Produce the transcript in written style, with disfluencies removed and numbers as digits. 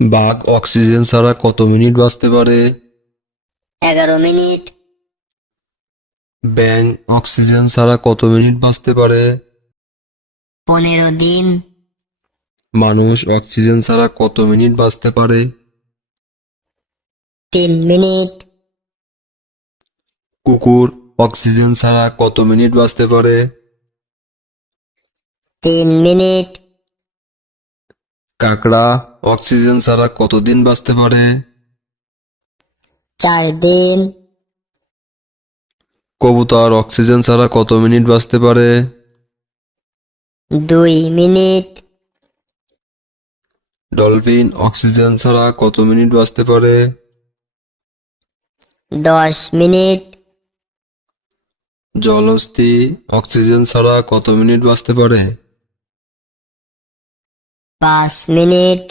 বাঘ অক্সিজেন ছাড়া কত মিনিট বাঁচতে পারে? 11 মিনিট। ব্যাঙ অক্সিজেন ছাড়া কত মিনিট বাঁচতে পারে? 15 দিন। মানুষ অক্সিজেন ছাড়া কত মিনিট বাঁচতে পারে? 3 মিনিট। কুকুর অক্সিজেন ছাড়া কত মিনিট বাঁচতে পারে? 3 মিনিট। কাকড়া অক্সিজেন ছাড়া কতদিন বাঁচতে পারে? 4 দিন। কবুতর অক্সিজেন ছাড়া কত মিনিট বাঁচতে পারে? 2 মিনিট। ডলফিন অক্সিজেন ছাড়া কত মিনিট বাঁচতে পারে? 10 মিনিট। জলহস্তী অক্সিজেন ছাড়া কত মিনিট বাঁচতে পারে? 5 মিনিট।